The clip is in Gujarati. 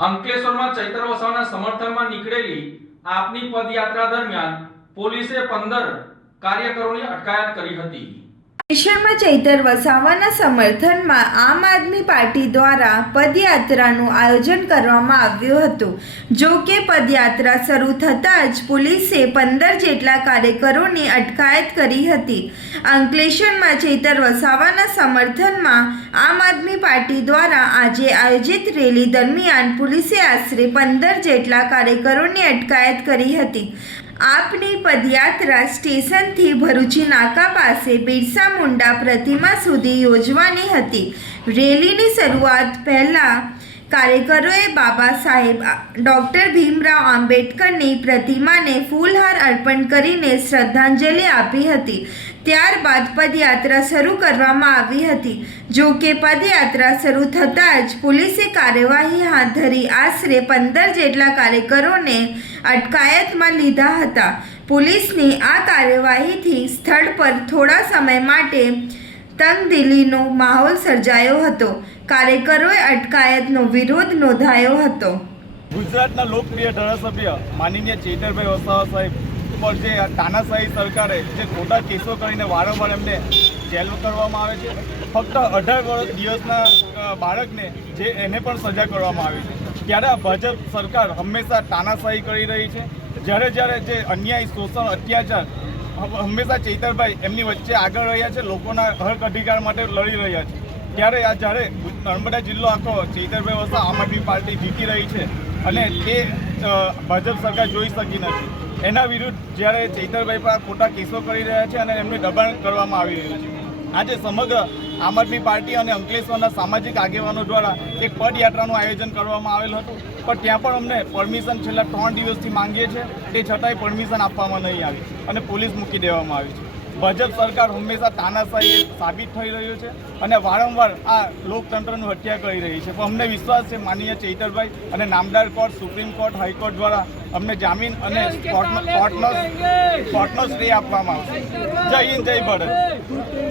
અંકલેશ્વરમાં ચૈત્ર વસાવાના સમર્થનમાં નીકળેલી આપની પદયાત્રા દરમિયાન પોલીસે 15 કાર્યકરોની અટકાયત કરી હતી। અંકલેશ્વરમાં ચૈત્ર વસાવાના સમર્થનમાં આમ આદમી પાર્ટી દ્વારા પદયાત્રાનું આયોજન કરવામાં આવ્યું હતું। જો કે પદયાત્રા શરૂ થતાં જ પોલીસે 15 જેટલા કાર્યકરોની અટકાયત કરી હતી। અંકલેશ્વરમાં ચૈત્ર વસાવાના સમર્થનમાં આમ આદમી પાર્ટી દ્વારા આજે આયોજિત રેલી દરમિયાન પોલીસે આશરે 15 જેટલા કાર્યકરોની અટકાયત કરી હતી। આપની પદયાત્રા સ્ટેશનથી ભરૂચી નાકા પાસે બિરસા મુંડા પ્રતિમા સુધી યોજવાની હતી। રેલીની શરૂઆત પહેલાં કાર્યકરોએ બાબા સાહેબ ડૉક્ટર ભીમરાવ આંબેડકરની પ્રતિમાને ફૂલહાર અર્પણ કરીને શ્રદ્ધાંજલિ આપી હતી। ત્યારબાદ પદયાત્રા શરૂ કરવામાં આવી હતી। જો કે પદયાત્રા શરૂ થતાં જ પોલીસે કાર્યવાહી હાથ ધરી આશરે 15 જેટલા કાર્યકરોને અટકાયતમાં લીધા હતા। પોલીસની આ કાર્યવાહીથી સ્થળ પર થોડા સમય માટે તંગદિલીનો માહોલ સર્જાયો હતો। કાર્યકરોએ અટકાયતનો વિરોધ નોંધાયો હતો। ગુજરાતના લોકપ્રિય ધારાસભ્ય માનનીય ચૈતરભાઈ વસાવા સાહેબ પર જે તાનાશાહી સરકારે જે ખોટા કેસો કરીને વારંવાર એમને જેલ કરવામાં આવે છે। ફક્ત 18 દિવસના બાળકને એને પણ સજા કરવામાં આવી છે। ત્યારે આ ભાજપ સરકાર હંમેશા તાનાશાહી કરી રહી છે। જ્યારે જે અન્યાય શોષણ અત્યાચાર હંમેશા ચૈતરભાઈ એમની વચ્ચે આગળ રહ્યા છે, લોકોના હક અધિકાર માટે લડી રહ્યા છે। ત્યારે જ્યારે નર્મદા જિલ્લો આખો ચૈતરભાઈ વસાવા આમ આદમી પાર્ટી જીતી રહી છે અને તે ભાજપ સરકાર જોઈ શકી નથી। એના વિરુદ્ધ જ્યારે ચૈતરભાઈ પર ખોટા કેસો કરી રહ્યા છે અને એમને દબાણ કરવામાં આવી રહ્યું છે। આજે સમગ્ર આમ આદમી પાર્ટી અને અંકલેશ્વરના સામાજિક આગેવાનો દ્વારા એક પદયાત્રાનું આયોજન કરવામાં આવેલ હતું, પણ ત્યાં પણ અમને પરમિશન છેલ્લા 3 દિવસથી માંગીએ છીએ, તે છતાંય પરમિશન આપવામાં નહીં આવી અને પોલીસ મૂકી દેવામાં આવી છે। ભાજપ સરકાર હંમેશા તાનાશાહી સાબિત થઈ રહ્યું છે અને વારંવાર આ લોકતંત્રનું હત્યા કરી રહી છે। પણ અમને વિશ્વાસ છે માનનીય ચૈતરભાઈ અને નામદાર કોર્ટ, સુપ્રીમ કોર્ટ, હાઈકોર્ટ દ્વારા અમને જામીન અને કોર્ટનો સ્ટે આપવામાં આવશે। જય હિન્દ, જય ભારત।